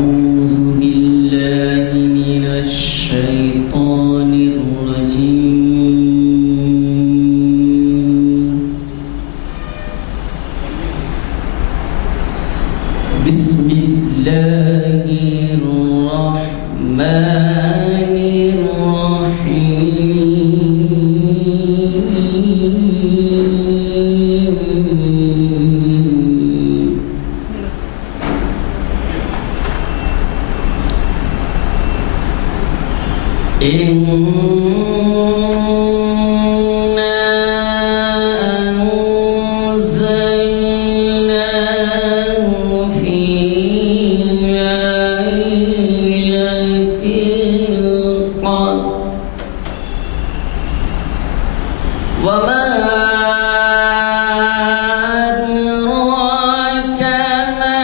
أعوذ بالله من الشيطان الرجيم. بسم الله الرحمن الرحيم. إنا أنزلناه في ليلة القدر وما أدراك ما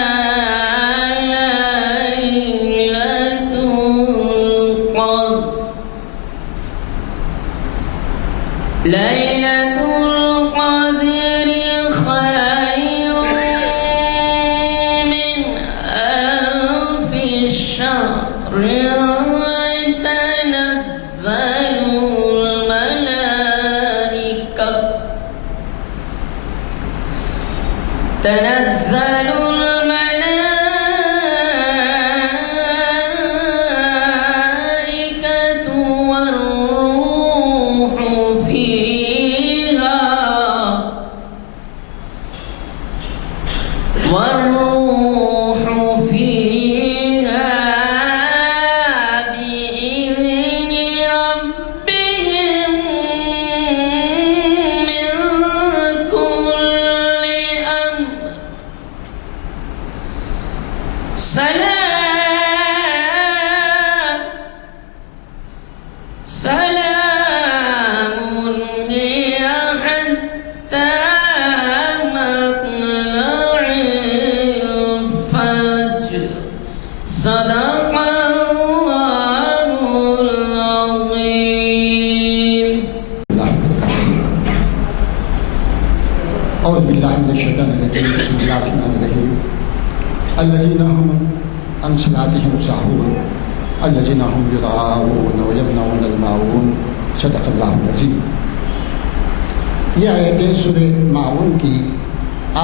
ليلة القدر. ليلة القدر خير من ألف شهر. تنزل الملائكة والروح فيها بإذن ربهم من كل أمر. سلام هي حتى مطلع الفجر. صدق الله العظيم. أعوذ بالله من الشيطان الرجيم. بسم الله الرحمن الرحيم. الذين هم عن صلاتهم ساهون الذين هم يراءون ويمنعون الماعون. صدق اللہ العظیم. یہ آیتیں سورہ معاون کی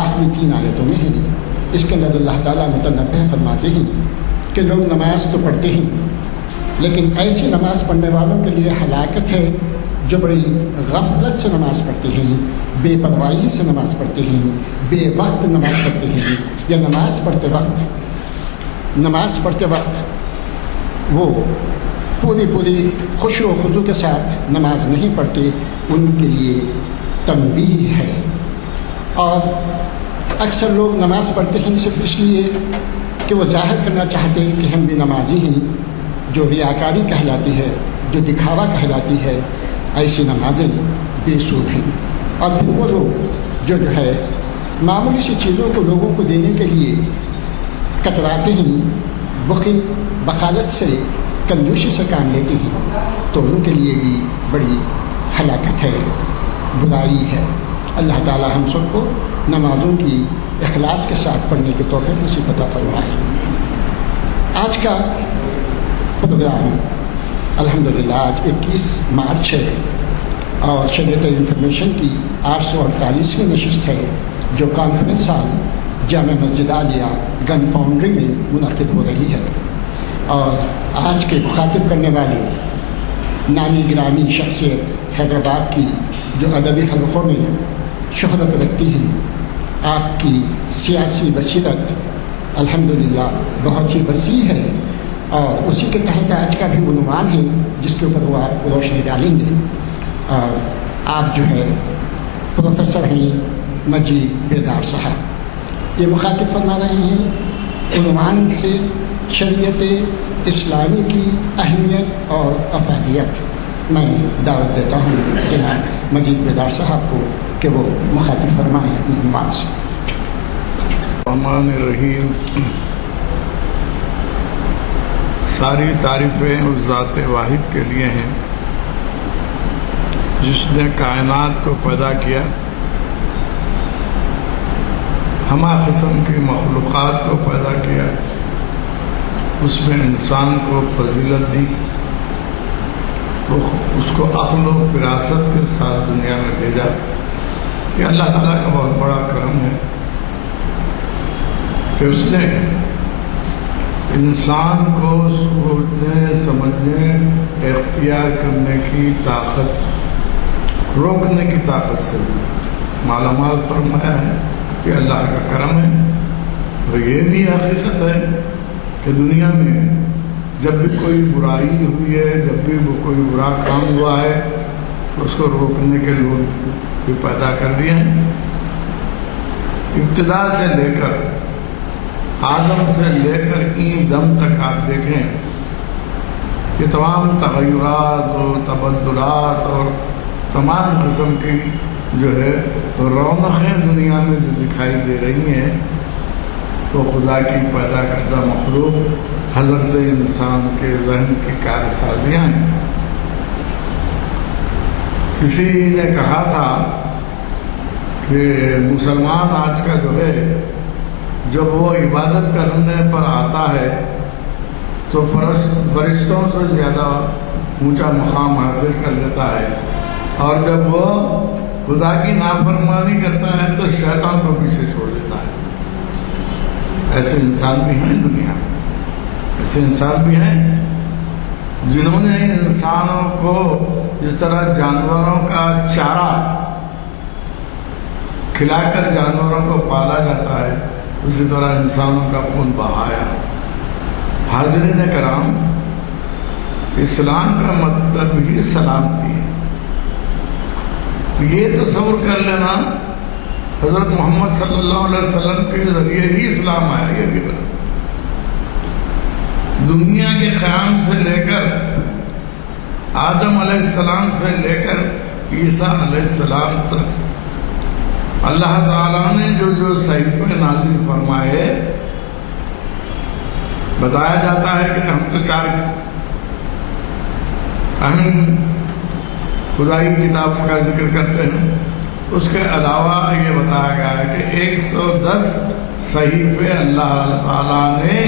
آخری 3 آیتوں میں ہیں. اس کے اندر اللہ تعالیٰ متنبہ فرماتے ہیں کہ لوگ نماز تو پڑھتے ہیں لیکن ایسی نماز پڑھنے والوں کے لیے ہلاکت ہے جو بڑی غفلت سے نماز پڑھتے ہیں، بے پرواہی سے نماز پڑھتے ہیں، بے وقت نماز پڑھتے ہیں، یا نماز پڑھتے وقت وہ پوری خشوع و خضوع کے ساتھ نماز نہیں پڑھتے. ان کے لیے تنبیہ ہے. اور اکثر لوگ نماز پڑھتے ہیں صرف اس لیے کہ وہ ظاہر کرنا چاہتے ہیں کہ ہم بھی نمازی ہیں، جو ریاکاری کہلاتی ہے، جو دکھاوا کہلاتی ہے. ایسی نمازیں بے سود ہیں. اور پھر وہ لوگ جو ہے معمولی سی چیزوں کو لوگوں کو دینے کے لیے کتراتے ہیں، بخل بخالت سے کنجوسی سے کام لیتے ہیں، تو ان کے لیے بھی بڑی ہلاکت ہے، برائی ہے. اللہ تعالی ہم سب کو نمازوں کی اخلاص کے ساتھ پڑھنے کی توفیق نصیب عطا فرمائے. آج کا پروگرام الحمدللہ آج 21 مارچ ہے اور شریعت انفارمیشن کی 848ویں نشست ہے جو کانفرنس ہال جامع مسجد عالیہ گن فاؤنڈری میں منعقد ہو رہی ہے. اور آج کے مخاطب کرنے والے نامی گرامی شخصیت حیدرآباد کی جو ادبی حلقوں میں شہرت رکھتی ہیں. آپ کی سیاسی بصیرت الحمدللہ بہت ہی وسیع ہے اور اسی کے تحت آج کا بھی عنوان ہے جس کے اوپر وہ آپ روشنی ڈالیں گے. اور آپ جو ہے پروفیسر ہیں مجید بیدار صاحب. یہ مخاطب فرما رہے ہیں عنوان سے شریعت اسلامی کی اہمیت اور افادیت. میں دعوت دیتا ہوں جناب مجید بیدار صاحب کو کہ وہ مخاطب فرمائیں اپنی عنوان سے. الرحمن الرحیم. ساری تعریفیں اس ذات واحد کے لیے ہیں جس نے کائنات کو پیدا کیا، ہمہ قسم کی مخلوقات کو پیدا کیا، اس میں انسان کو فضیلت دی، اس کو عقل و فراست کے ساتھ دنیا میں بھیجا۔ یہ اللہ تعالیٰ کا بہت بڑا کرم ہے کہ اس نے انسان کو سوچنے سمجھنے اختیار کرنے کی طاقت، روکنے کی طاقت سے بھی مالا مال فرمایا ہے۔ یہ اللہ کا کرم ہے۔ اور یہ بھی حقیقت ہے کہ دنیا میں جب بھی کوئی برائی ہوئی ہے، جب بھی کوئی برا کام ہوا ہے تو اس کو روکنے کے لوگ بھی پیدا کر دیے ہیں۔ ابتدا سے لے کر آدم سے لے کر این دم تک آپ دیکھیں، یہ تمام تغیرات اور تبدلات اور تمام قسم کی جو ہے رونقیں دنیا میں جو دکھائی دے رہی ہیں وہ خدا کی پیدا کردہ مخلوق حضرت انسان کے ذہن کی کارسازیاں ہیں۔ کسی نے کہا تھا کہ مسلمان آج کا جو ہے جب وہ عبادت کرنے پر آتا ہے تو فرشتوں سے زیادہ اونچا مقام حاصل کر لیتا ہے، اور جب وہ خدا کی نافرمانی کرتا ہے تو شیطان کو پیچھے چھوڑ دیتا ہے۔ ایسے انسان بھی ہیں دنیا میں، ایسے انسان بھی ہیں جنہوں نے انسانوں کو جس طرح جانوروں کا چارہ کھلا کر جانوروں کو پالا جاتا ہے اسی طرح انسانوں کا خون بہایا۔ حاضرین کرام، اسلام کا مطلب ہی سلامتی ہے۔ یہ تصور کر لینا حضرت محمد صلی اللہ علیہ وسلم کے ذریعے ہی اسلام آیا، یہ بھی غلط۔ دنیا کے قیام سے لے کر آدم علیہ السلام سے لے کر عیسیٰ علیہ السلام تک اللہ تعالیٰ نے جو صحیفے نازل فرمائے، بتایا جاتا ہے کہ ہم تو 4 اہم خدائی کتابوں کا ذکر کرتے ہیں، اس کے علاوہ یہ بتایا گیا ہے کہ 110 صحیفے اللہ تعالیٰ نے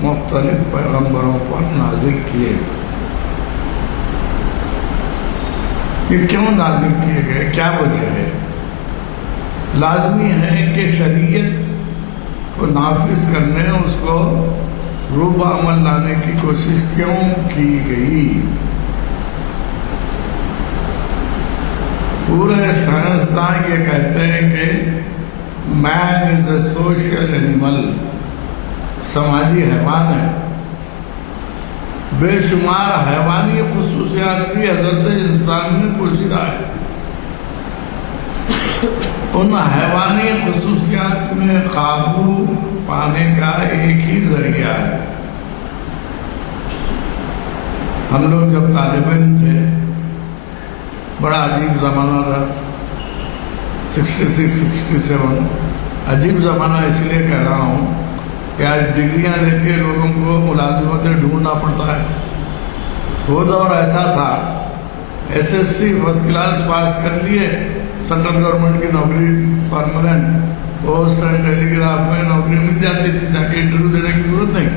مختلف پیغمبروں پر نازل کیے۔ یہ کیوں نازل کیے گئے، کیا وجہ ہے؟ لازمی ہے کہ شریعت کو نافذ کرنے، اس کو روب عمل لانے کی کوشش کیوں کی گئی؟ پورے سائنسدان یہ کہتے ہیں کہ مین از اے سوشل اینیمل، سماجی حیوان ہے۔ بے شمار حیوانی خصوصیات بھی حضرت انسان میں پوشیدہ ہے۔ ان حیوانی خصوصیات میں قابو پانے کا ایک ہی ذریعہ ہے۔ ہم لوگ جب طالب علم تھے، بڑا عجیب زمانہ تھا، 66-67 عجیب زمانہ اس لیے کہہ رہا ہوں کہ آج ڈگریاں لے کے لوگوں کو ملازمتیں ڈھونڈنا پڑتا ہے۔ وہ دور ایسا تھا، SSC فرسٹ کلاس پاس کر لیے، سینٹرل گورنمنٹ کی نوکری permanent post and telegraph میں نوکری مل جاتی تھی، جا کے انٹرویو دینے کی ضرورت نہیں۔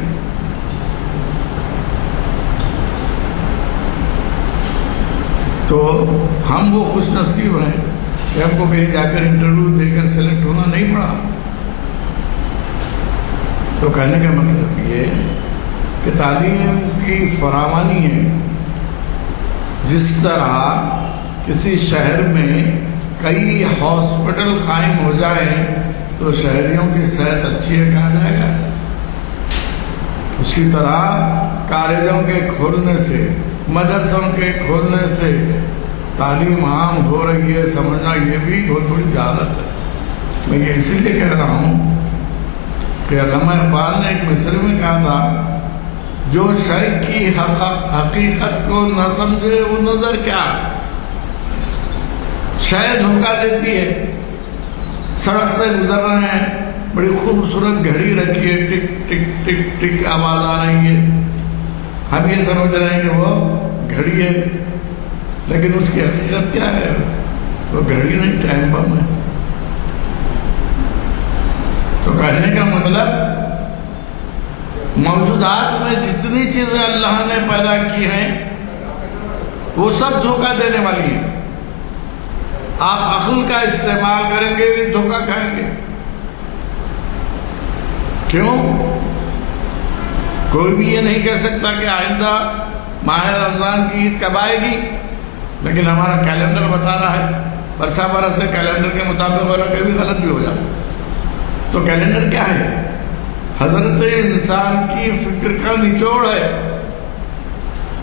تو ہم وہ خوش نصیب ہیں کہ ہم کو کہیں جا کر انٹرویو دے کر سلیکٹ ہونا نہیں پڑا۔ تو کہنے کا مطلب یہ کہ تعلیم کی فراوانی ہے۔ جس طرح کسی شہر میں کئی ہاسپٹل قائم ہو جائیں تو شہریوں کی صحت اچھی ہے کہا جائے گا، اسی طرح کالجوں کے کھولنے سے، مدرسوں کے کھولنے سے تعلیم عام ہو رہی ہے، سمجھنا یہ بھی بہت بڑی جہالت ہے۔ میں یہ اسی لیے کہہ رہا ہوں کہ علامہ اقبال نے ایک مصرے میں کہا تھا، جو شے کی حقیقت کو نہ سمجھے وہ نظر کیا، شے دھوکہ دیتی ہے۔ سڑک سے گزر رہے ہیں، بڑی خوبصورت گھڑی رکھی ہے، ٹک ٹک ٹک ٹک آواز آ رہی ہے، ہم یہ سمجھ رہے ہیں کہ وہ گھڑی ہے، لیکن اس کی حقیقت کیا ہے؟ وہ گھڑی نہیں، ٹائم بم ہے۔ تو کہنے کا مطلب موجودات میں جتنی چیزیں اللہ نے پیدا کی ہیں وہ سب دھوکہ دینے والی ہیں. آپ عقل کا استعمال کریں گے کہ دھوکہ کھائیں گے. کیوں؟ کوئی بھی یہ نہیں کہہ سکتا کہ آئندہ ماہ رمضان کی عید کب آئے گی، لیکن ہمارا کیلنڈر بتا رہا ہے. برسا برس سے کیلنڈر کے مطابق اور کبھی غلط بھی ہو جاتا ہے. تو کیلنڈر کیا ہے؟ حضرت انسان کی فکر کا نچوڑ ہے.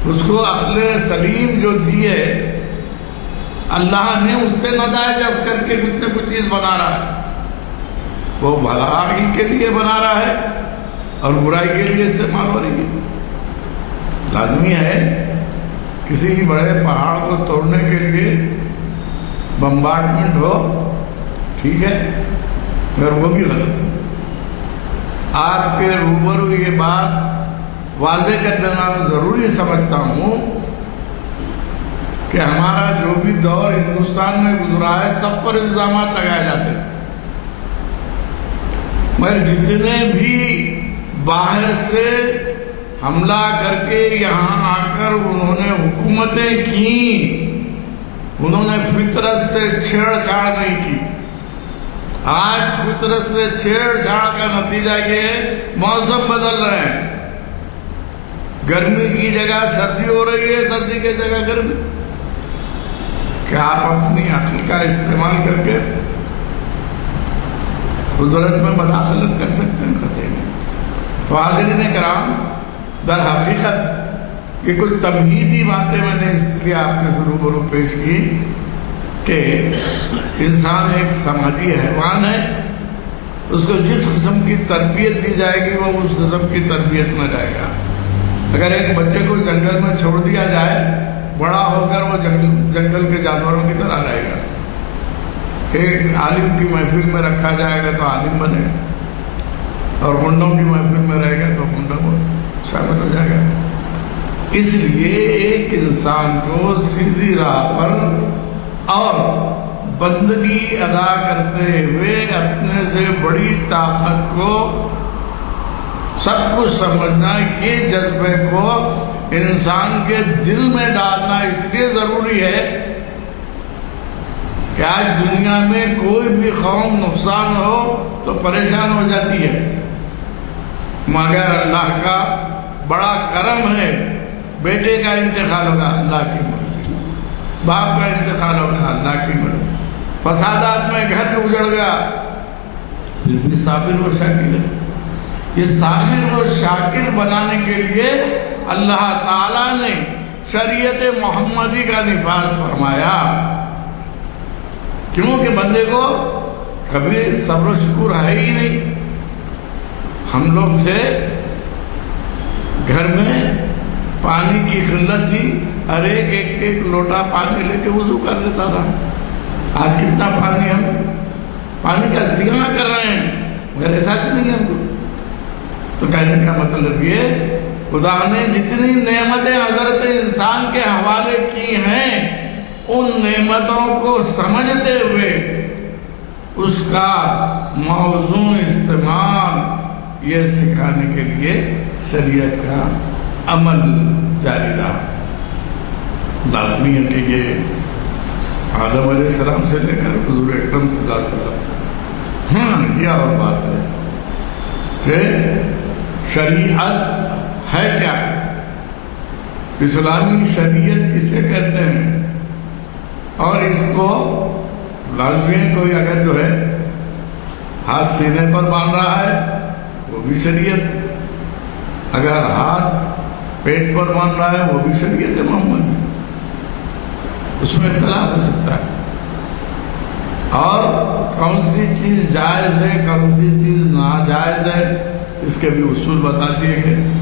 اس کو عقل سلیم جو دی ہے اللہ نے اس سے نتائج کر کے کچھ نہ کچھ چیز بنا رہا ہے. وہ بھلائی کے لیے بنا رہا ہے اور برائی کے لیے استعمال ہو رہی ہے. لازمی ہے کسی بڑے پہاڑ کو توڑنے کے لیے بمبارڈمنٹ ہو، ٹھیک ہے، مگر وہ بھی غلط ہے. آپ کے روبرو یہ بات واضح کر دینا ضروری سمجھتا ہوں کہ ہمارا جو بھی دور ہندوستان میں گزرا ہے سب پر الزامات لگائے جاتے ہیں، مگر جتنے بھی باہر سے حملہ کر کے یہاں آ کر انہوں نے حکومتیں کی، انہوں نے فطرت سے چھیڑ چھاڑ نہیں کی. آج فطرت سے چھیڑ چھاڑ کا نتیجہ یہ ہے موسم بدل رہے ہیں. گرمی کی جگہ سردی ہو رہی ہے، سردی کی جگہ گرمی. کیا آپ اپنی عقل کا استعمال کر کے قدرت میں مداخلت کر سکتے ہیں؟ خطے میں. تو حاضرین کرام، در حقیقت یہ کچھ تمہیدی باتیں میں نے اس لیے آپ کے روبرو پیش کی کہ انسان ایک سماجی حیوان ہے. اس کو جس قسم کی تربیت دی جائے گی وہ اس قسم کی تربیت میں رہے گا. اگر ایک بچے کو جنگل میں چھوڑ دیا جائے، بڑا ہو کر وہ جنگل کے جانوروں کی طرح رہے گا. ایک عالم کی محفل میں رکھا جائے گا تو عالم بنے گا، اور گنڈوں کی محفل میں رہے گا تو گنڈوں میں شامل ہو جائے گا. اس لیے ایک انسان کو سیدھی راہ پر اور بندگی ادا کرتے ہوئے اپنے سے بڑی طاقت کو سب کچھ سمجھنا، یہ جذبے کو انسان کے دل میں ڈالنا اس لیے ضروری ہے کہ آج دنیا میں کوئی بھی قوم نقصان ہو تو پریشان ہو جاتی ہے، مگر اللہ کا بڑا کرم ہے. بیٹے کا انتقال ہوگا اللہ کی مرضی، باپ کا انتقال ہوگا اللہ کی مرضی. فسادات میں گھر اجڑ گیا پھر بھی صابر و شاکر ہے. یہ صابر و شاکر بنانے کے لیے اللہ تعالیٰ نے شریعت محمدی کا نفاذ فرمایا. کیونکہ بندے کو کبھی صبر و شکر ہے ہی نہیں. ہم لوگ سے گھر میں پانی کی قلت تھی، ہر ایک لوٹا پانی لے کے وضو کر لیتا تھا. آج کتنا پانی ہم پانی کا ضیاع کر رہے ہیں، مگر احساس نہیں ہے ہم کو. تو کہنے کا مطلب یہ خدا نے جتنی نعمتیں حضرت انسان کے حوالے کی ہیں ان نعمتوں کو سمجھتے ہوئے اس کا موزوں استعمال یہ سکھانے کے لیے شریعت کا عمل جاری رہا. لازمی ہے کہ یہ آدم علیہ السلام سے لے کر حضور اکرم صلی اللہ علیہ وسلم سے یہ اور بات ہے کہ شریعت ہے کیا؟ اسلامی شریعت کسے کہتے ہیں؟ اور اس کو لازمی ہے کوئی اگر جو ہے ہاتھ سینے پر باندھ رہا ہے وہ بھی شریعت، اگر ہاتھ پیٹ پر باندھ رہا ہے وہ بھی شریعت محمدی. اس میں اختلاف ہو سکتا ہے. اور کون سی چیز جائز ہے کون سی چیز ناجائز ہے اس کے بھی اصول بتا دیے گئے.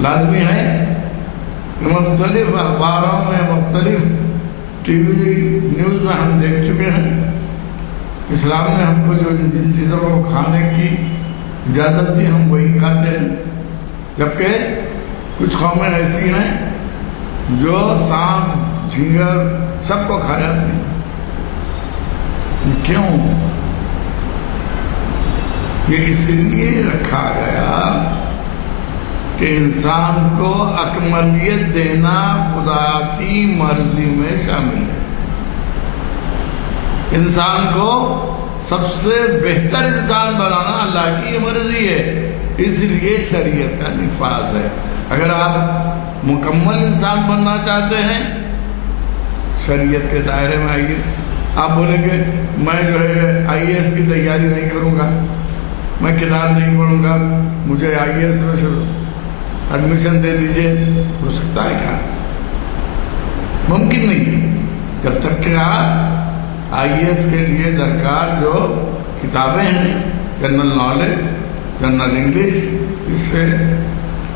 لازمی ہے کہ مختلف اخباروں میں مختلف ٹی وی نیوز میں ہم دیکھ چکے ہیں اسلام نے ہم کو جو جن چیزوں کو کھانے کی اجازت دی ہم وہی کھاتے ہیں، جبکہ کچھ قومیں ایسی ہیں جو سانپ جھینگر سب کو کھا جاتے ہیں. کیوں؟ یہ اس لیے رکھا گیا کہ انسان کو اکملیت دینا خدا کی مرضی میں شامل ہے. انسان کو سب سے بہتر انسان بنانا اللہ کی مرضی ہے، اس لیے شریعت کا نفاذ ہے. اگر آپ مکمل انسان بننا چاہتے ہیں شریعت کے دائرے میں آئیے. آپ بولیں گے میں جو ہے IAS کی تیاری نہیں کروں گا، میں کتاب نہیں پڑھوں گا، مجھے IAS میں ایڈمیشن دے دیجئے. ہو سکتا ہے کیا؟ ممکن نہیں ہے. جب تک کہ آپ IAS کے لیے درکار جو کتابیں ہیں، جنرل نالج، جنرل انگلش، اس سے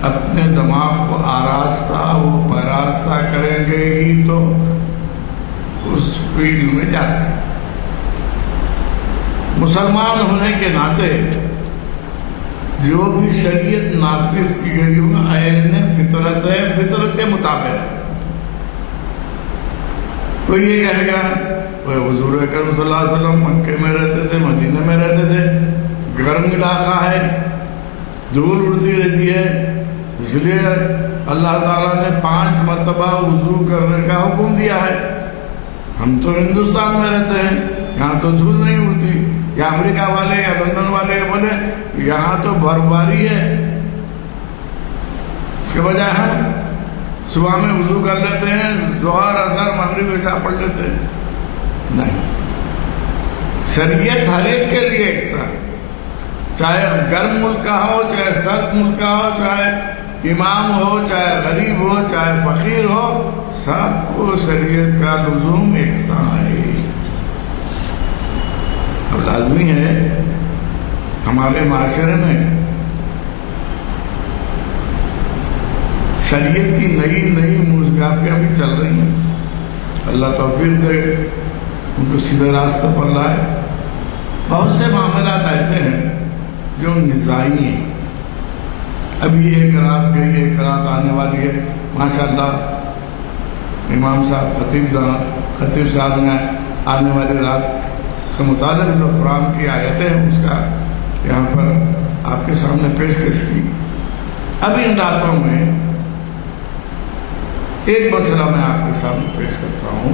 اپنے دماغ کو آراستہ و پیراستہ کریں گے ہی تو اس فیلڈ میں جا سکتے. مسلمان ہونے کے ناطے جو بھی شریعت نافذ کی گئی وہ عین فطرت ہے، فطرت کے مطابق ہے. کوئی یہ کہے گا وہ حضور اکرم صلی اللہ علیہ وسلم مکے میں رہتے تھے، مدینہ میں رہتے تھے، گرم علاقہ ہے، دھول اڑتی رہتی ہے، اس لیے اللہ تعالیٰ نے 5 مرتبہ وضو کرنے کا حکم دیا ہے. ہم تو ہندوستان میں رہتے ہیں، یہاں تو دھول نہیں اڑتی. یا امریکہ والے یا لندن والے بولے یہاں تو برفباری ہے، اس کے بجائے ہم صبح میں وضو کر لیتے ہیں، ظہر عصر مغرب عشاء پڑھ لیتے ہیں. نہیں، شریعت ہر ایک کے لیے یکساں، چاہے گرم ملک کا ہو، چاہے سرد ملک کا ہو، چاہے امام ہو، چاہے غریب ہو، چاہے فقیر ہو، سب کو شریعت کا لزوم یکساں ہے. اب لازمی ہے ہمارے معاشرے میں شریعت کی نئی موضوعات بھی چل رہی ہیں. اللہ توفیق دے ان کو سیدھے راستے پر لائے. بہت سے معاملات ایسے ہیں جو نزاعی ہیں. ابھی ایک رات گئی، ایک رات آنے والی ہے. ماشاءاللہ امام صاحب خطیب صاحب نے آنے والی رات سے متعلق جو قرآن کی آیتیں ہیں اس کا یہاں پر آپ کے سامنے پیشکش کی. اب ان راتوں میں ایک مسئلہ میں آپ کے سامنے پیش کرتا ہوں.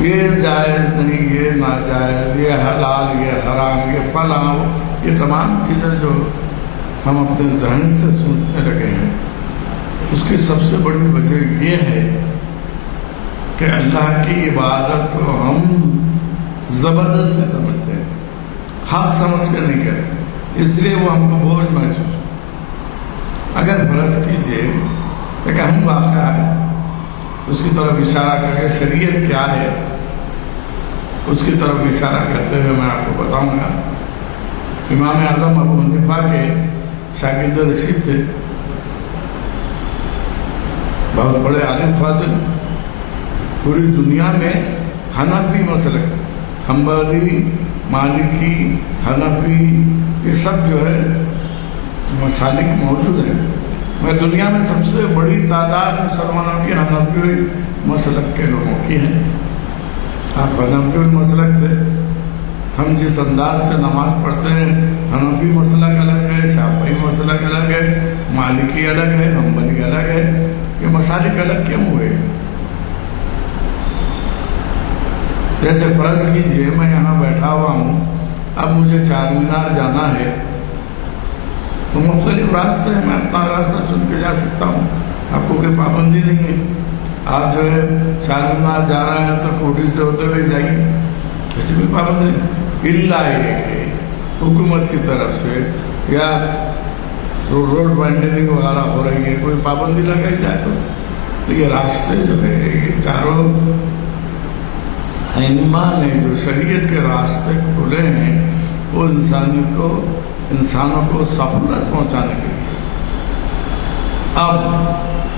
یہ جائز نہیں، یہ ناجائز، یہ حلال، یہ حرام، یہ فلاں، یہ تمام چیزیں جو ہم اپنے ذہن سے سننے لگے ہیں، اس کی سب سے بڑی وجہ یہ ہے کہ اللہ کی عبادت کو ہم زبردستی سمجھتے ہیں، حق سمجھ کے نہیں کہتے، اس لیے وہ ہم کو بوجھ محسوس. اگر فرض کیجئے ایک اہم واقعہ ہے، اس کی طرف اشارہ کر کے شریعت کیا ہے اس کی طرف اشارہ کرتے ہوئے میں آپ کو بتاؤں گا. امام اعظم ابو حنیفہ کے شاگرد رشید تھے، بہت بڑے عالم فاضل. پوری دنیا میں حنفی مسلک، حنبلی، مالکی، حنفی، یہ سب جو ہے مسالک موجود ہیں. مگر دنیا میں سب سے بڑی تعداد مسلمانوں کی حنفی مسلک کے لوگوں کی ہے. آپ حنفی مسلک تھے. ہم جس انداز سے نماز پڑھتے ہیں، حنفی مسلک الگ ہے، شافعی مسلک الگ ہے، مالکی الگ ہے، حنبلی الگ ہے. یہ مسالک الگ کیوں ہوئے؟ جیسے فرض کیجئے میں یہاں بیٹھا ہوا ہوں، اب مجھے چار مینار جانا ہے تو مختلف راستے ہیں، میں اپنا راستہ چن کے جا سکتا ہوں، آپ کو کوئی پابندی نہیں ہے. آپ جو ہے چار مینار جا رہے ہیں تو کوٹھی سے ہوتے ہوئے جائیے، ایسی کوئی پابندی نہیں. الا یہ کہ حکومت کی طرف سے یا روڈ بائنڈنگ وغیرہ ہو رہی ہے، کوئی پابندی لگائی جائے تو یہ راستے جو ہے یہ چاروں ائمہ نے جو شریعت کے راستے کھولے ہیں وہ انسانوں کو سہولت پہنچانے کے لیے. اب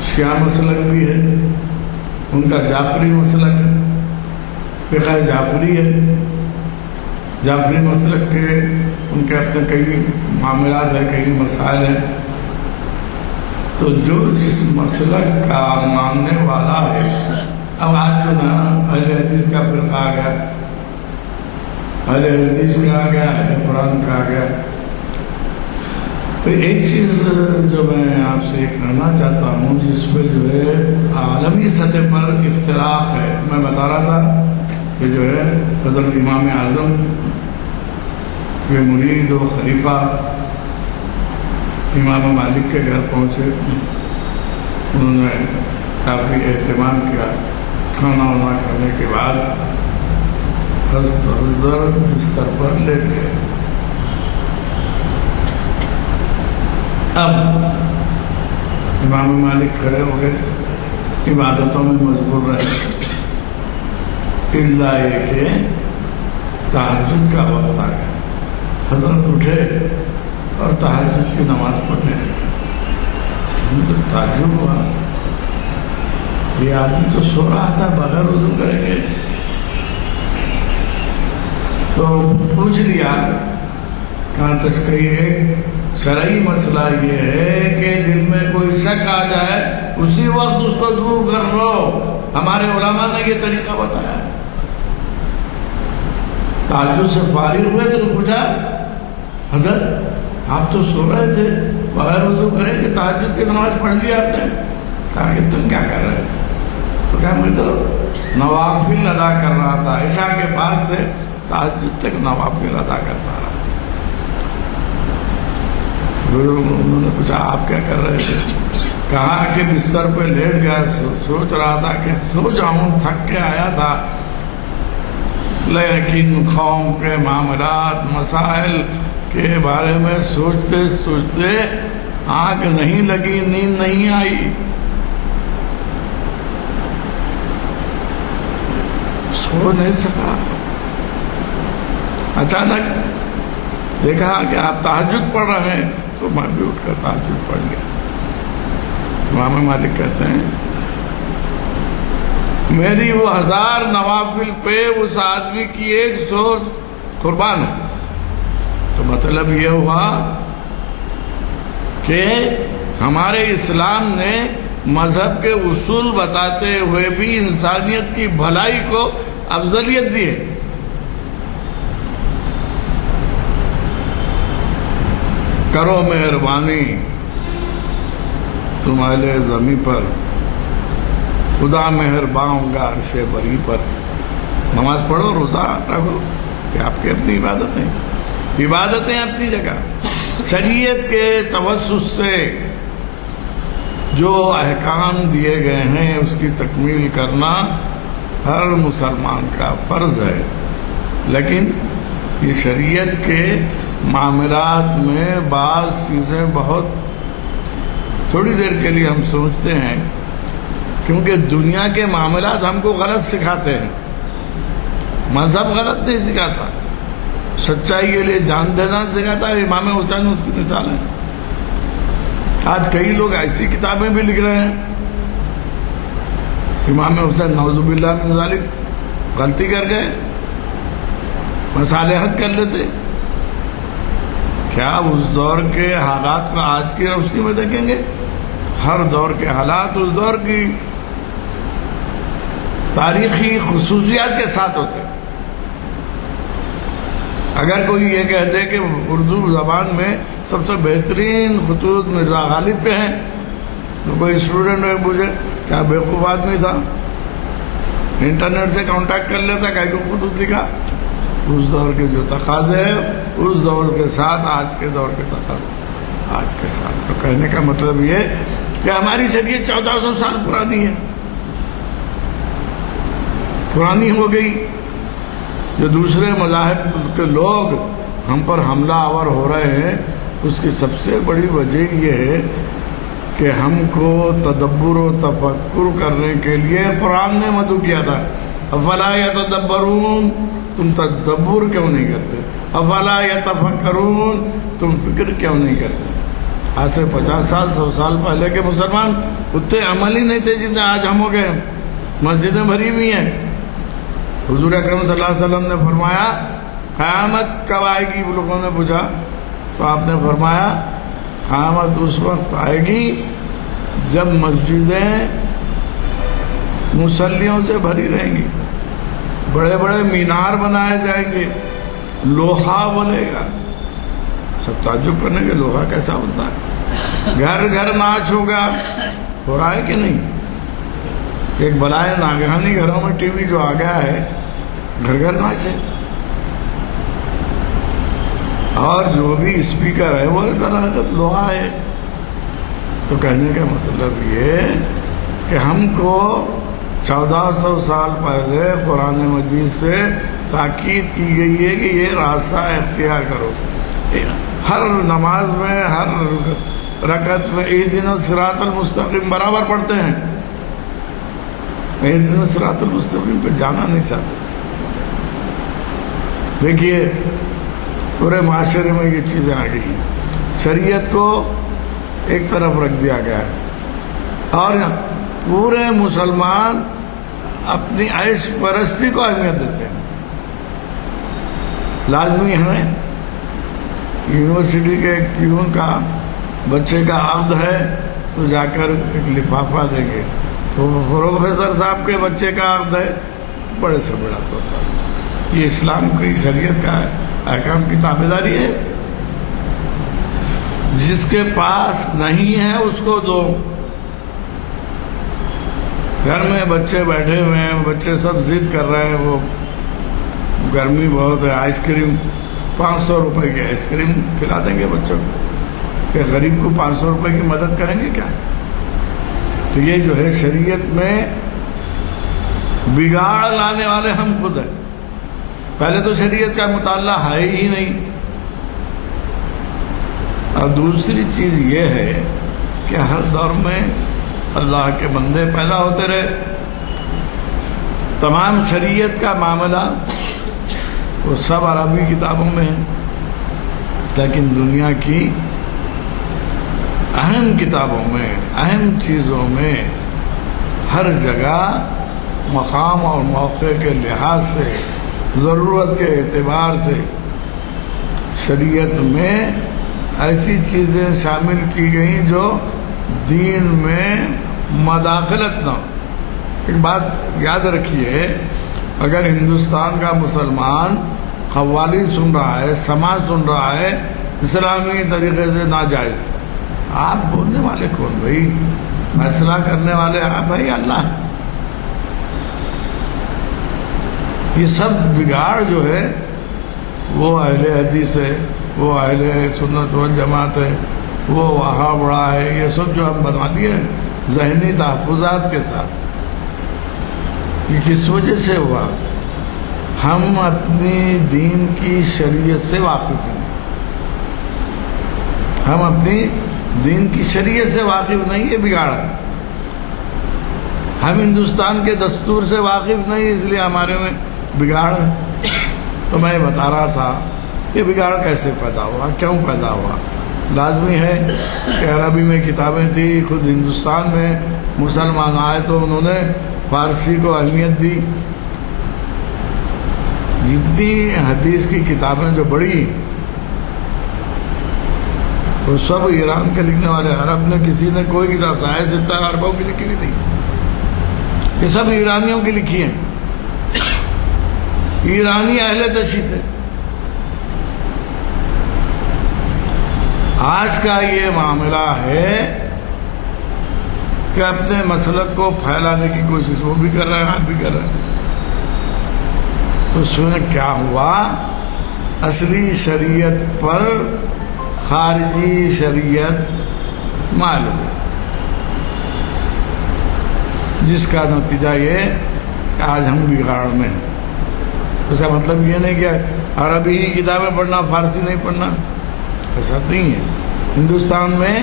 شیعہ مسلک بھی ہے، ان کا جعفری مسلک ہے، فقہ جعفری ہے. جعفری مسلک کے ان کے اپنے کئی معاملات ہیں، کئی مسائل ہیں. تو جو جس مسلک کا ماننے والا ہے، اب آج جو نا اہل حدیث کا فرقہ آ گیا، اہل حدیث کا آ گیا، اہل قرآن کا آ گیا. ایک چیز جو میں آپ سے کہنا چاہتا ہوں جس پہ جو ہے عالمی سطح پر اختلاف ہے، میں بتا رہا تھا کہ جو ہے حضرت امام اعظم کے مرید و خلیفہ امام مالک کے گھر پہنچے، انہوں نے کافی اہتمام کیا، کھانا وانا کھانے کے بعد حضرت بستر پر لیٹ گئے۔ اب امام مالک کھڑے ہو گئے، عبادتوں میں مشغول رہے، الا یہ کہ تہجد کا وقت آ گیا۔ حضرت اٹھے اور تہجد کی نماز پڑھنے لگے۔ ان کو تعجب ہوا، یہ آدمی تو سو رہا تھا، بغیر وضو کریں گے؟ تو پوچھ لیا، کہاں تشکری ایک شرعی مسئلہ یہ ہے کہ دل میں کوئی شک آ جائے اسی وقت اس کو دور کر لو، ہمارے علماء نے یہ طریقہ بتایا ہے۔ تہجد سے فارغ ہوئے تو پوچھا، حضرت آپ تو سو رہے تھے، بغیر وضو کرے کہ تہجد کی نماز پڑھ لی آپ نے؟ کہا کہ تم کیا کر رہے تھے؟ تو کہا میں تو نوافل ادا کر رہا تھا، عشاء کے بعد سے تہجد تک نوافل ادا کرتا رہا۔ انہوں نے پوچھا آپ کیا کر رہے تھے؟ کہا کہ بستر پہ لیٹ گیا، سوچ رہا تھا کہ سو جاؤں، تھک کے آیا تھا، لیکن قوم کے معاملات مسائل کے بارے میں سوچتے سوچتے آنکھ نہیں لگی، نیند نہیں آئی، سو نہیں سکا۔ اچانک دیکھا کہ آپ تہجد پڑھ رہے ہیں تو میں بھی اٹھ کر تہجد پڑھ لیا۔ امام مالک کہتے ہیں میری وہ 1000 نوافل پہ اس آدمی کی 100 قربان ہے۔ تو مطلب یہ ہوا کہ ہمارے اسلام نے مذہب کے اصول بتاتے ہوئے بھی انسانیت کی بھلائی کو افضلیت دی ہے۔ کرو مہربانی تم اہل زمیں پر، خدا مہربان ہوگا عرش بری پر۔ نماز پڑھو، روزہ رکھو، یہ آپ کی اپنی عبادتیں اپنی جگہ، شریعت کے توسط سے جو احکام دیے گئے ہیں اس کی تکمیل کرنا ہر مسلمان کا فرض ہے۔ لیکن یہ شریعت کے معاملات میں بعض چیزیں بہت تھوڑی دیر کے لیے ہم سوچتے ہیں، کیونکہ دنیا کے معاملات ہم کو غلط سکھاتے ہیں، مذہب غلط نہیں سکھاتا، سچائی کے لیے جان دینا سکھاتا ہے۔ امام حسین اس کی مثال ہے۔ آج کئی لوگ ایسی کتابیں بھی لکھ رہے ہیں، امام حسین نعوذ باللہ من ذالک غلطی کر گئے، مصالحت کر لیتے، کیا اس دور کے حالات کو آج کی روشنی میں دیکھیں گے؟ ہر دور کے حالات اس دور کی تاریخی خصوصیات کے ساتھ ہوتے۔ اگر کوئی یہ کہتے کہ اردو زبان میں سب سے بہترین خطوط مرزا غالب پہ ہیں، تو کوئی اسٹوڈنٹ پوچھے کیا بیوقوف آدمی تھا، انٹرنیٹ سے کانٹیکٹ کر لیتا، کہیں کو خطوط لکھا؟ اس دور کے جو تقاضے ہیں اس دور کے ساتھ آج کے دور کے تقاضے آج کے ساتھ۔ تو کہنے کا مطلب یہ کہ ہماری شریعت 1400 سال پرانی ہے، پرانی ہو گئی۔ جو دوسرے مذاہب کے لوگ ہم پر حملہ آور ہو رہے ہیں، اس کی سب سے بڑی وجہ یہ ہے کہ ہم کو تدبر و تفکر کرنے کے لیے قرآن نے مدعو کیا تھا۔ افلا یتدبرون، تم تدبر کیوں نہیں کرتے؟ افلا یتفکرون، تم فکر کیوں نہیں کرتے؟ آج سے 50 سال 100 سال پہلے کے مسلمان اتنے عمل ہی نہیں تھے جتنے آج ہم ہو گئے۔ مسجدیں بھری ہوئی ہیں۔ حضور اکرم صلی اللہ علیہ وسلم نے فرمایا قیامت کب آئے گی؟ لوگوں نے پوچھا تو آپ نے فرمایا قیامت اس وقت آئے گی جب مسجدیں مصلیوں سے بھری رہیں گی، بڑے بڑے مینار بنائے جائیں گے، لوہا بولے گا، سب تعجب کرنے کے لوہا کیسا ہوتا ہے؟ گھر گھر ناچ ہوگا، ہو رہا ہے کہ نہیں؟ ایک بلائے ناگہانی گھروں میں ٹی وی جو آ گیا ہے، گھر گھر ناچ ہے، اور جو بھی اسپیکر ہے وہ درحقیقت لوہا ہے۔ تو کہنے کا مطلب یہ کہ ہم کو 1400 سال پہلے قرآن مجید سے تاکید کی گئی ہے کہ یہ راستہ اختیار کرو۔ ہر نماز میں، ہر رکعت میں اہدنا الصراط المستقیم برابر پڑھتے ہیں، اہدنا الصراط المستقیم پہ جانا نہیں چاہتے۔ دیکھیے پورے معاشرے میں یہ چیزیں آ گئی ہیں، شریعت کو ایک طرف رکھ دیا گیا ہے، اور پورے مسلمان اپنی عیش پرستی کو اہمیت دیتے ہیں۔ لازمی ہے، یونیورسٹی کے ایک پیون کا بچے کا عقد ہے تو جا کر ایک لفافہ دیں گے، تو پروفیسر صاحب کے بچے کا عقد ہے، بڑے سے بڑا طور پر یہ اسلام کی شریعت کا احکام کی تابعداری ہے۔ جس کے پاس نہیں ہے اس کو دو۔ گھر میں بچے بیٹھے ہوئے ہیں، بچے سب ضد کر رہے ہیں، وہ گرمی بہت ہے، آئس کریم 500 روپے کی آئس کریم کھلا دیں گے بچوں کو، کہ غریب کو 500 روپے کی مدد کریں گے کیا؟ تو یہ جو ہے شریعت میں بگاڑ لانے والے ہم خود ہیں۔ پہلے تو شریعت کا مطالعہ ہے ہی نہیں، اور دوسری چیز یہ ہے کہ ہر دور میں اللہ کے بندے پیدا ہوتے رہے، تمام شریعت کا معاملہ وہ سب عربی کتابوں میں ہے، لیکن دنیا کی اہم کتابوں میں، اہم چیزوں میں ہر جگہ مقام اور موقع کے لحاظ سے، ضرورت کے اعتبار سے شریعت میں ایسی چیزیں شامل کی گئیں جو دین میں مداخلت نہ ہو۔ ایک بات یاد رکھیے، اگر ہندوستان کا مسلمان قوالی سن رہا ہے، سماج سن رہا ہے اسلامی طریقے سے ناجائز، آپ بولنے والے کون بھائی؟ فیصلہ کرنے والے آپ بھائی اللہ ہے۔ یہ سب بگاڑ جو ہے وہ اہل حدیث ہے، وہ اہل سنت والجماعت ہے، وہ وہاں بڑا ہے، یہ سب جو ہم بنا دیے ذہنی تحفظات کے ساتھ۔ یہ کس وجہ سے ہوا؟ ہم اپنی دین کی شریعت سے واقف نہیں، ہم اپنی دین کی شریعت سے واقف نہیں، یہ بگاڑ ہے۔ ہم ہندوستان کے دستور سے واقف نہیں، اس لیے ہمارے میں بگاڑ ہے۔ تو میں بتا رہا تھا یہ بگاڑ کیسے پیدا ہوا، کیوں پیدا ہوا؟ لازمی ہے کہ عربی میں کتابیں تھیں، خود ہندوستان میں مسلمان آئے تو انہوں نے فارسی کو اہمیت دی۔ جتنی حدیث کی کتابیں جو بڑی وہ سب ایران کے لکھنے والے، عرب نے کسی نے کوئی کتاب سایہ ستہ عربوں کی لکھی بھی نہیں، یہ سب ایرانیوں کی لکھی ہیں، ایرانی اہل تشیع تھے۔ آج کا یہ معاملہ ہے کہ اپنے مسلک کو پھیلانے کی کوشش وہ بھی کر رہے ہیں، آپ بھی کر رہے ہیں۔ تو اس میں کیا ہوا؟ اصلی شریعت پر خارجی شریعت مائل ہوئی، جس کا نتیجہ یہ کہ آج ہم بگاڑ میں ہیں۔ اس کا مطلب یہ نہیں کہ عربی ہی کتابیں پڑھنا، فارسی نہیں پڑھنا، ایسا نہیں ہے۔ ہندوستان میں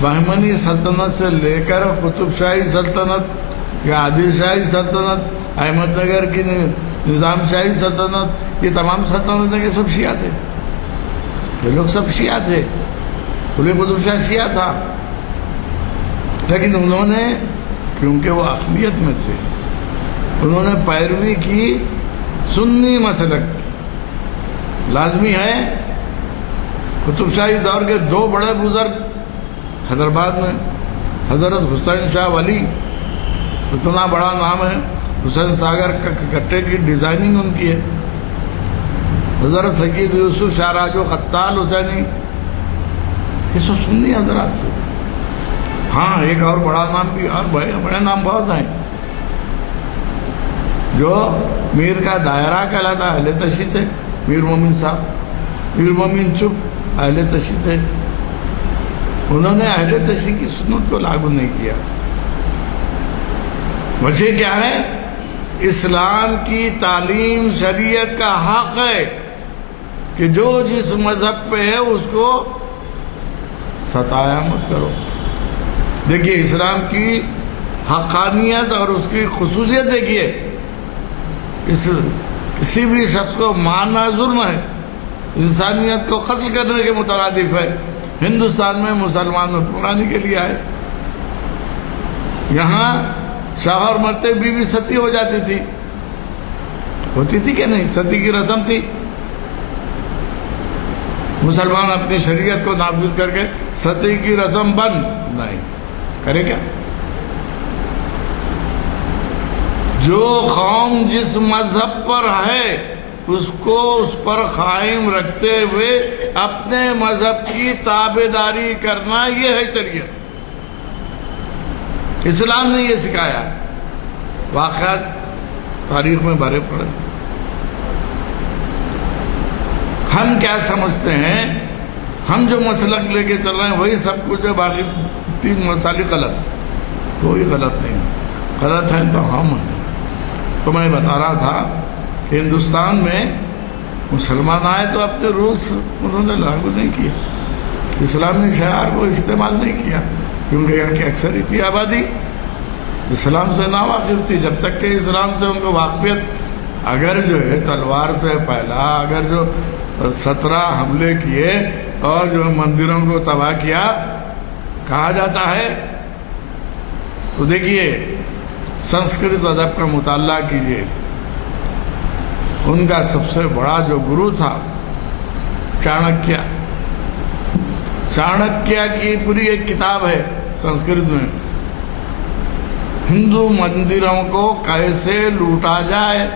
بہمنی سلطنت سے لے کر قطب شاہی سلطنت یا عادل شاہی سلطنت، احمد نگر کی نظام شاہی سلطنت، یہ تمام سلطنتیں کے سب شیعہ تھے، یہ لوگ سب شیعہ تھے، قلی قطب شاہ شیعہ تھا، لیکن انہوں نے کیونکہ وہ اقلیت میں تھے، انہوں نے پیروی کی سنی مسلک کی۔ لازمی ہے قطب شاہی دور کے دو بڑے بزرگ حیدرآباد میں، حضرت حسین شاہ ولی، اتنا بڑا نام ہے، حسین ساگر کٹے کی ڈیزائننگ ان کی ہے، حضرت سید یوسف شاہ راجو خطال حسینی، یہ سب سنی حضرات سے. ہاں ایک اور بڑا نام بھی، اور بڑے نام بہت ہیں جو میر کا دائرہ کہلاتا. اہل تشیع تھے میر مومن صاحب، میر مومن چپ اہل تشیع تھے. انہوں نے اہل تشیع کی سنت کو لاگو نہیں کیا. وجہ کیا ہے؟ اسلام کی تعلیم شریعت کا حق ہے کہ جو جس مذہب پہ ہے اس کو ستایا مت کرو. دیکھیے اسلام کی حقانیت اور اس کی خصوصیت دیکھیے، کسی بھی شخص کو مارنا ظلم ہے، انسانیت کو قتل کرنے کے مترادف ہے. ہندوستان میں مسلمان حکمرانی کے لیے آئے، یہاں شوہر مرتے بیوی ستی ہو جاتی تھی، ہوتی تھی کہ نہیں؟ ستی کی رسم تھی. مسلمان اپنی شریعت کو نافذ کر کے ستی کی رسم بند نہیں کرے کیا؟ جو قوم جس مذہب پر ہے اس کو اس پر قائم رکھتے ہوئے اپنے مذہب کی تابعداری کرنا، یہ ہے شریعت. اسلام نے یہ سکھایا ہے. واقعات تاریخ میں بھرے پڑے. ہم کیا سمجھتے ہیں؟ ہم جو مسلک لے کے چل رہے ہیں وہی سب کچھ ہے، باقی 3 مسالک غلط. کوئی غلط نہیں، غلط ہیں تو ہم ہیں. تو میں بتا رہا تھا کہ ہندوستان میں مسلمان آئے تو اپنے رولس انہوں نے لاگو نہیں کیے. اسلام نے شعار کو استعمال نہیں کیا کیونکہ یہاں کی اکثریتی آبادی اسلام سے ناواقف تھی. جب تک کہ اسلام سے ان کو واقفیت، اگر جو ہے تلوار سے پہلا، اگر جو 17 حملے کیے اور جو مندروں کو تباہ کیا کہا جاتا ہے، تو دیکھیے سنسکرت ادب کا مطالعہ کیجیے. ان کا سب سے بڑا جو گرو تھا چانکیہ. چانکیہ کی پوری ایک کتاب ہے سنسکرت میں، ہندو مندروں کو کیسے لوٹا جائے.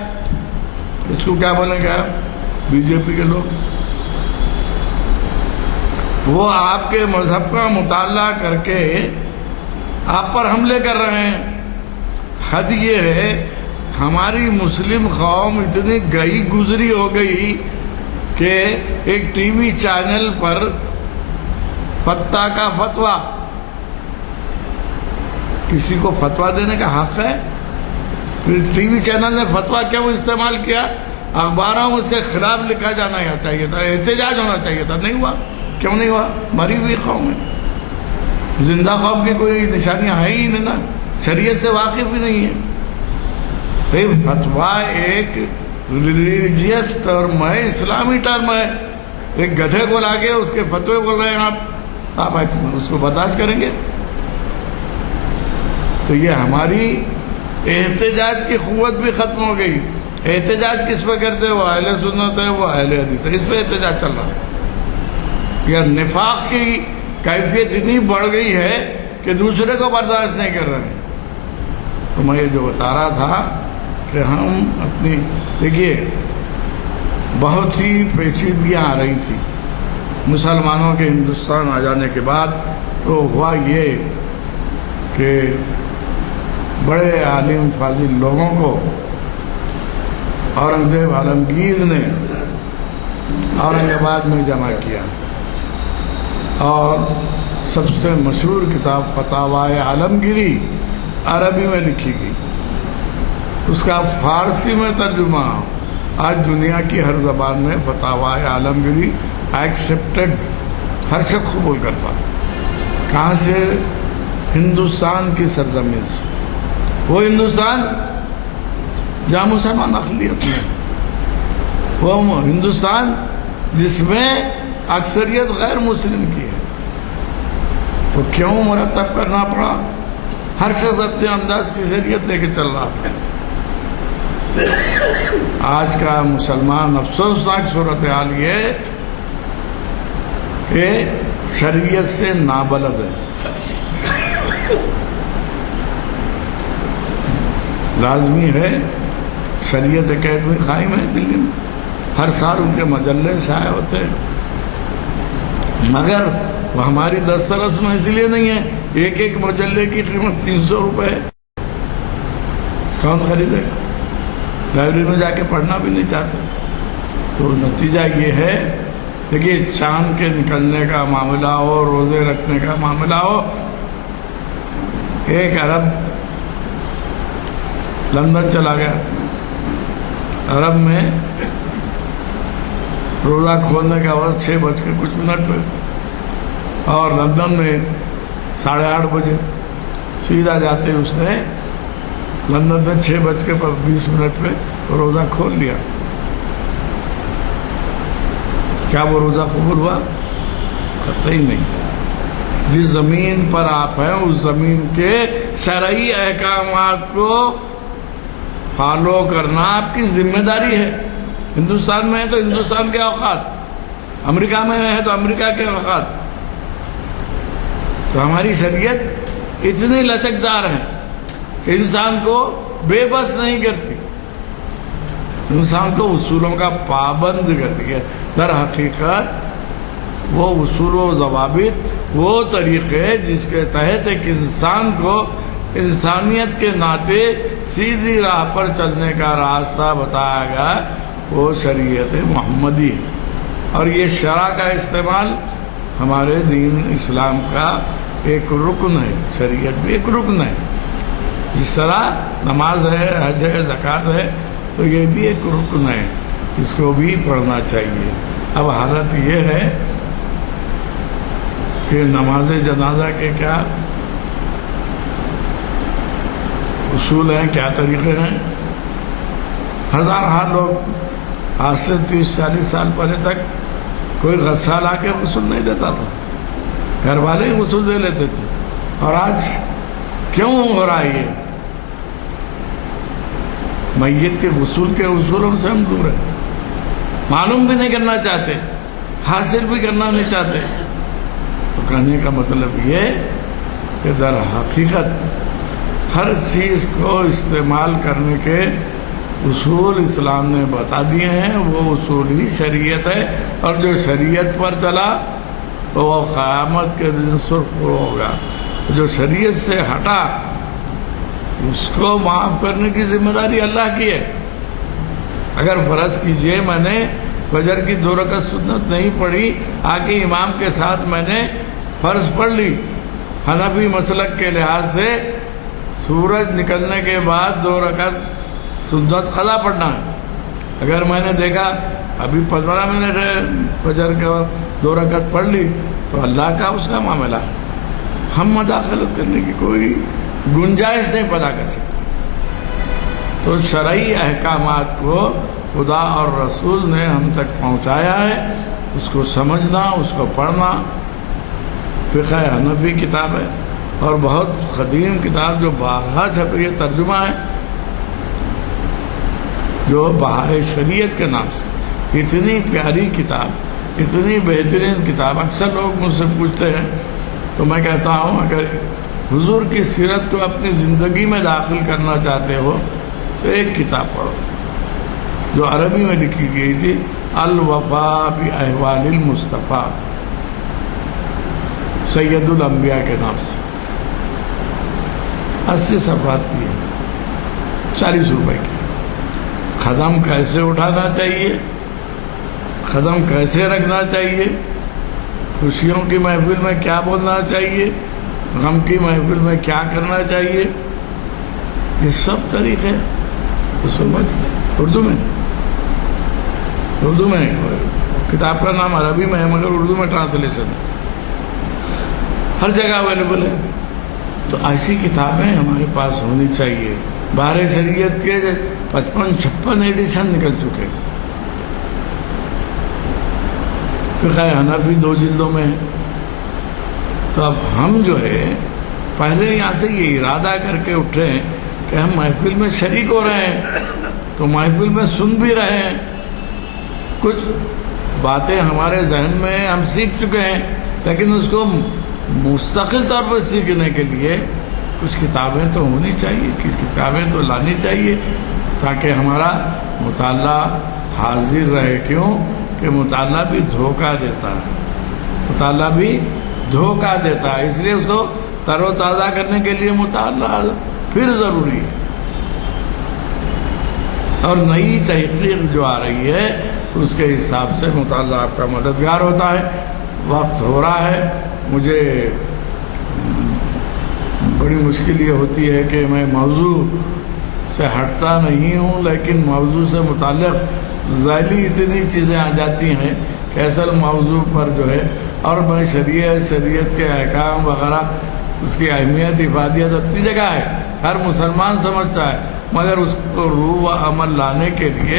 اس کو کیا بولیں گے آپ بی جے پی کے لوگ؟ وہ آپ کے مذہب کا مطالعہ کر کے آپ پر حملے کر رہے ہیں. حد یہ ہے ہماری مسلم قوم اتنی گئی گزری ہو گئی کہ ایک ٹی وی چینل پر پتہ کا فتویٰ، کسی کو فتویٰ دینے کا حق ہے؟ پھر ٹی وی چینل نے فتویٰ کیوں استعمال کیا؟ اخباروں میں اس کے خلاف لکھا جانا چاہیے تھا، احتجاج ہونا چاہیے تھا. نہیں ہوا. کیوں نہیں ہوا؟ مری ہوئی قوم ہے. زندہ قوم کی کوئی نشانیاں ہے ہی نہیں نا، شریعت سے واقف بھی نہیں ہے. فتویٰ ایک ریلیجیس ٹرم ہے، اسلامی ٹرم ہے. ایک گدھے کو لا کے اس کے فتوے بول رہے ہیں آپ اس کو برداشت کریں گے؟ تو یہ ہماری احتجاج کی قوت بھی ختم ہو گئی. احتجاج کس پہ کرتے؟ وہ اہل سنت ہے، وہ اہل حدیث ہے، اس پہ احتجاج چل رہا ہے. یا نفاق کی کیفیت اتنی بڑھ گئی ہے کہ دوسرے کو برداشت نہیں کر رہے ہیں. تو میں یہ جو بتا رہا تھا کہ ہم اپنی، دیکھیے بہت سی پیچیدگیاں آ رہی تھیں مسلمانوں کے ہندوستان آ جانے کے بعد. تو ہوا یہ کہ بڑے عالم فاضل لوگوں کو اورنگزیب عالمگیر نے اورنگ آباد میں جمع کیا اور سب سے مشہور کتاب فتاوی عالمگیری عربی میں لکھی گئی. اس کا فارسی میں ترجمہ آج دنیا کی ہر زبان میں فتاوی عالمگیری ایکسیپٹڈ، ہر شخص قبول کرتا. کہاں سے؟ ہندوستان کی سرزمین سے. وہ ہندوستان جہاں مسلمان اقلیت میں، وہ ہندوستان جس میں اکثریت غیر مسلم کی ہے. وہ کیوں مرتب کرنا پڑا؟ ہر شخص اپنے انداز کی شریعت لے کے چل رہا ہے. آج کا مسلمان افسوسناک صورتحال یہ ہے کہ شریعت سے نابلد ہے. لازمی ہے شریعت اکیڈمی قائم ہے دلی میں، ہر سال ان کے مجلے شائع ہوتے ہیں، مگر وہ ہماری دسترس میں اس لیے نہیں ہے۔ ایک ایک مجلے کی قیمت 300 روپے ہے، کون خریدے گا؟ لائبریری میں جا کے پڑھنا بھی نہیں چاہتے۔ تو نتیجہ یہ ہے، دیکھیے چاند کے نکلنے کا معاملہ ہو، روزے رکھنے کا معاملہ ہو، ایک عرب لندن چلا گیا، عرب میں روزہ کھولنے کا وقت 6:00 پہ، اور لندن میں 8:30 بجے، سیدھا جاتے اس نے لندن میں 6:20 پہ روزہ کھول لیا۔ کیا وہ روزہ قبول ہوا؟ قطعی نہیں۔ جس زمین پر آپ ہیں اس زمین کے شرعی احکامات کو فالو کرنا آپ کی ذمہ داری ہے۔ ہندوستان میں ہے تو ہندوستان کے اوقات، امریکہ میں ہے تو امریکہ کے اوقات۔ تو ہماری شریعت اتنی لچکدار ہے کہ انسان کو بے بس نہیں کرتی، انسان کو اصولوں کا پابند کرتی ہے۔ در حقیقت وہ اصول و ضوابط، وہ طریقے جس کے تحت ایک انسان کو انسانیت کے ناطے سیدھی راہ پر چلنے کا راستہ بتایا گیا، وہ شریعت محمدی ہے۔ اور یہ شرع کا استعمال ہمارے دین اسلام کا ایک رکن ہے، شریعت بھی ایک رکن ہے۔ جس طرح نماز ہے، حج ہے، زکوٰۃ ہے، تو یہ بھی ایک رکن ہے، اس کو بھی پڑھنا چاہیے۔ اب حالت یہ ہے کہ نماز جنازہ کے کیا اصول ہیں، کیا طریقے ہیں۔ ہزارہ لوگ آج سے 30-40 سال پہلے تک کوئی غسال آ کے غسل نہیں دیتا تھا، گھر والے ہی غسل دے لیتے تھے۔ اور آج کیوں ہو رہا ہے یہ؟ میت کے غسل کے اصولوں سے ہم دور ہیں، معلوم بھی نہیں کرنا چاہتے، حاصل بھی کرنا نہیں چاہتے۔ تو کہنے کا مطلب یہ کہ در حقیقت ہر چیز کو استعمال کرنے کے اصول اسلام نے بتا دیے ہیں، وہ اصول ہی شریعت ہے، اور جو شریعت پر چلا وہ قیامت کے دن سرخرو ہوگا۔ جو شریعت سے ہٹا اس کو معاف کرنے کی ذمہ داری اللہ کی ہے۔ اگر فرض کیجئے میں نے فجر کی 2 رکعت سنت نہیں پڑھی، آگے امام کے ساتھ میں نے فرض پڑھ لی، حنفی مسلک کے لحاظ سے سورج نکلنے کے بعد 2 رکعت سنت قضا پڑھنا ہے۔ اگر میں نے دیکھا ابھی 15 منٹ ہے فجر کے بعد 2 رکعت پڑھ لی، تو اللہ کا اس کا معاملہ ہے، ہم مداخلت کرنے کی کوئی گنجائش نہیں پیدا کر سکتے۔ تو شرعی احکامات کو خدا اور رسول نے ہم تک پہنچایا ہے، اس کو سمجھنا، اس کو پڑھنا۔ فقہ حنفی کتاب ہے اور بہت قدیم کتاب جو بارہا چھپی ہے، ترجمہ ہے، جو بہار شریعت کے نام سے، اتنی پیاری کتاب، اتنی بہترین کتاب۔ اکثر لوگ مجھ سے پوچھتے ہیں تو میں کہتا ہوں اگر حضور کی سیرت کو اپنی زندگی میں داخل کرنا چاہتے ہو تو ایک کتاب پڑھو جو عربی میں لکھی گئی تھی، الوفاء باحوال المصطفیٰ، سید الانبیاء کے نام سے، 80 صفحات کی ہے، 40 روپے کی۔ قدم کیسے اٹھانا چاہیے، قدم کیسے رکھنا چاہیے، خوشیوں کی محفل میں کیا بولنا چاہیے، غم کی محفل میں کیا کرنا چاہیے، یہ سب طریقے اس میں اردو میں کتاب کا نام عربی میں ہے مگر اردو میں ٹرانسلیشن ہے، ہر جگہ اویلیبل ہے۔ تو ایسی کتابیں ہمارے پاس ہونی چاہیے۔ بہار شریعت کے 55-56 ایڈیشن نکل چکے، فقہ حنفی 2 جلدوں میں ہے۔ تو اب ہم جو ہے پہلے یہاں سے یہ ارادہ کر کے اٹھے ہیں کہ ہم محفل میں شریک ہو رہے ہیں، تو محفل میں سن بھی رہے ہیں، کچھ باتیں ہمارے ذہن میں ہم سیکھ چکے ہیں، لیکن اس کو مستقل طور پر سیکھنے کے لیے کچھ کتابیں تو ہونی چاہیے، کچھ کتابیں تو لانی چاہیے، تاکہ ہمارا مطالعہ حاضر رہے. کیوں کہ مطالعہ بھی دھوکہ دیتا ہے، مطالعہ بھی دھوکہ دیتا ہے. اس لیے اس کو تر و تازہ کرنے کے لیے مطالعہ پھر ضروری ہے. اور نئی تحقیق جو آ رہی ہے اس کے حساب سے مطالعہ آپ کا مددگار ہوتا ہے. وقت ہو رہا ہے. مجھے بڑی مشکل یہ ہوتی ہے کہ میں موضوع سے ہٹتا نہیں ہوں، لیکن موضوع سے متعلق ذیلی اتنی چیزیں آ جاتی ہیں کہ اصل موضوع پر جو ہے، اور میں شریعت کے احکام وغیرہ اس کی اہمیت افادیت اپنی جگہ ہے، ہر مسلمان سمجھتا ہے، مگر اس کو روح و عمل لانے کے لیے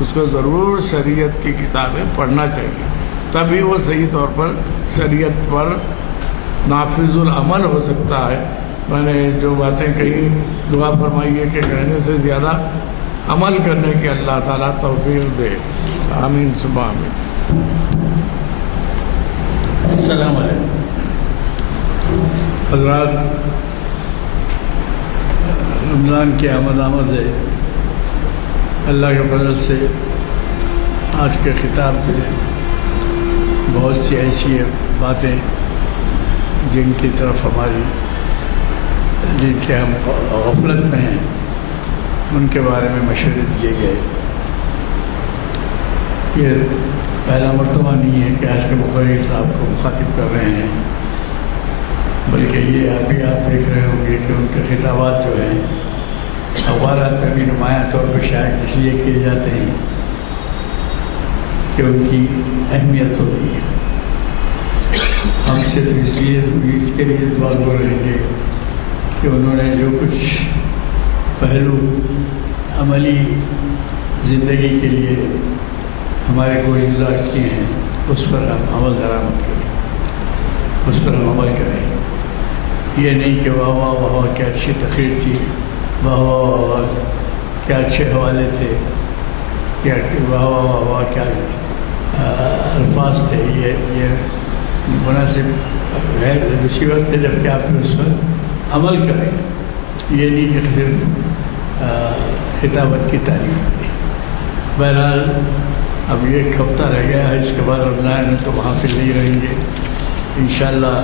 اس کو ضرور شریعت کی کتابیں پڑھنا چاہیے، تبھی وہ صحیح طور پر شریعت پر نافذ العمل ہو سکتا ہے. میں نے جو باتیں کہی دعا فرمائیے کہ کہنے سے زیادہ عمل کرنے کی اللہ تعالیٰ توفیق دے. آمین ثم آمین. السلام علیکم حضرات. رمضان کی آمد ہے. اللہ کے فضل سے آج کے خطاب میں بہت سی ایسی باتیں جن کی طرف جن کے ہم غفلت میں ہیں ان کے بارے میں مشورے دیے گئے. یہ پہلا مرتبہ نہیں ہے کہ آج کے مقرر صاحب کو مخاطب کر رہے ہیں، بلکہ یہ ابھی آپ دیکھ رہے ہوں گے کہ ان کے خطابات جو ہیں اخبارات میں بھی نمایاں طور پر شائع اس لیے کیے جاتے ہیں کہ ان کی اہمیت ہوتی ہے. ہم صرف اس کے لیے دعا کر رہے ہیں کہ انہوں نے جو کچھ پہلو عملی زندگی کے لیے ہمارے گوش گزار کیے ہیں اس پر ہم عمل درآمد کریں، اس پر ہم عمل کریں. یہ نہیں کہ واہ واہ واہ واہ کیا اچھی تقریر تھی، واہ واہ واہ واہ کیا اچھے حوالے تھے، کیا واہ واہ واہ واہ کیا الفاظ تھے. یہ مناسب ہے اسی وقت ہے جب کہ آپ اس پر عمل کریں. یہ نہیں کہ صرف خطابت کی تعریف کریں. بہرحال اب یہ ایک ہفتہ رہ گیا ہے، اس کے بعد رمضان میں تو محافل نہیں رہیں گے انشاءاللہ.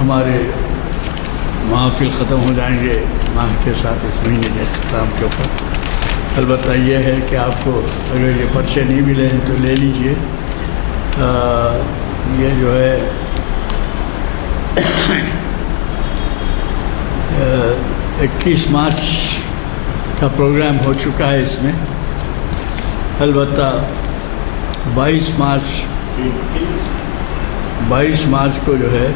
ہمارے محافل ختم ہو جائیں گے ماہ کے ساتھ اس مہینے کے اختتام کے اوپر. البتہ یہ ہے کہ آپ کو اگر یہ پرچے نہیں ملے ہیں تو لے لیجئے. یہ جو ہے 21 مارچ کا پروگرام ہو چکا ہے اس میں. البتہ 22 مارچ کو جو ہے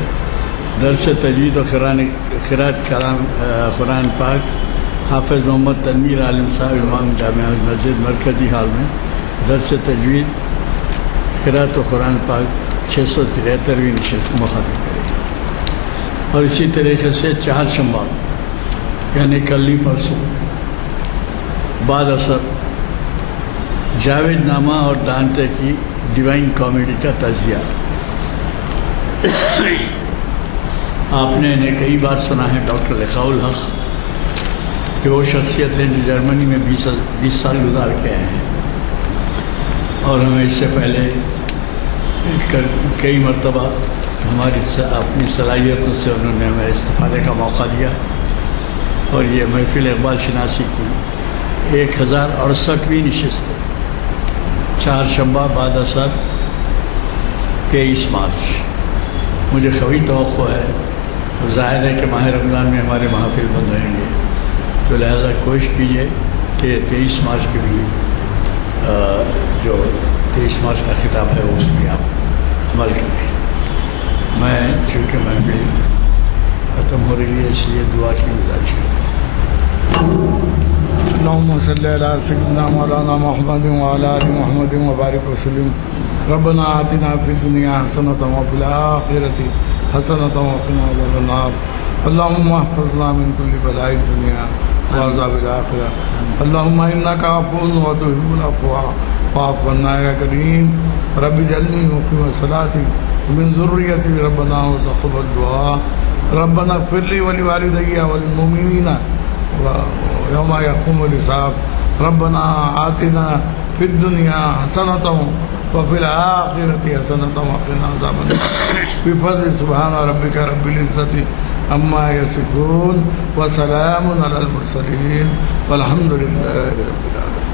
درس تجوید و قراءت کلام قرآن پاک حافظ محمد تنویر عالم صاحب امام جامعہ مسجد مرکزی ہال میں درس تجوید قراءت و قرآن پاک 673ویں نشست مخاطب کرے گی. اور اسی طریقے سے 4 شنبہ یعنی کل نہیں پرسوں بعد اثر جاوید نامہ اور دانتے کی ڈیوائن کامیڈی کا تجزیہ. آپ نے انہیں کئی بار سنا ہے ڈاکٹر لقاء الحق کہ وہ شخصیت ہیں جو جرمنی میں 20 سال گزار کے آئے ہیں، اور ہمیں اس سے پہلے کئی مرتبہ ہماری اپنی صلاحیتوں سے انہوں نے ہمیں استفادے کا موقع دیا. اور یہ محفل اقبال شناسی کی 1068ویں نشست ہے. 4 شنبہ بعد اثر 23 مارچ. مجھے قوی توقع ہے، اور ظاہر ہے کہ ماہ رمضان میں ہمارے محافل بند رہیں گے، تو لہذا کوشش کیجیے کہ 23 مارچ کے بھی جو 23 مارچ کا خطاب ہے اس میں آپ عمل کریں. میں چونکہ محفل ختم ہو رہی ہے اس لیے دعا کی گزارش کرتا ہوں. اللهم صل على سيدنا مولانا محمد وعلى آل محمد وبارك وسلم. ربنا آتنا في الدنيا حسنة وفي الآخرة حسنة وقنا عذاب النار. اللهم احفظنا من كل بلاء الدنيا وعذاب الآخرة. اللهم إنك عفو وتحب العفو فاعف عنا يا كريم. رب اجعلني مقيم الصلاة ومن ذريتي ربنا وتقبل دعاء. ربنا اغفر لي ولوالدي وللمؤمنين يوم يقوم الحساب. ربنا آتنا فی الدنیا حسنۃ وفی الآخرۃ حسنۃ وقنا عذاب النار بفضل سبحان ربک رب العزۃ عما یصفون وسلام علی المرسلین والحمد للہ رب العالمین.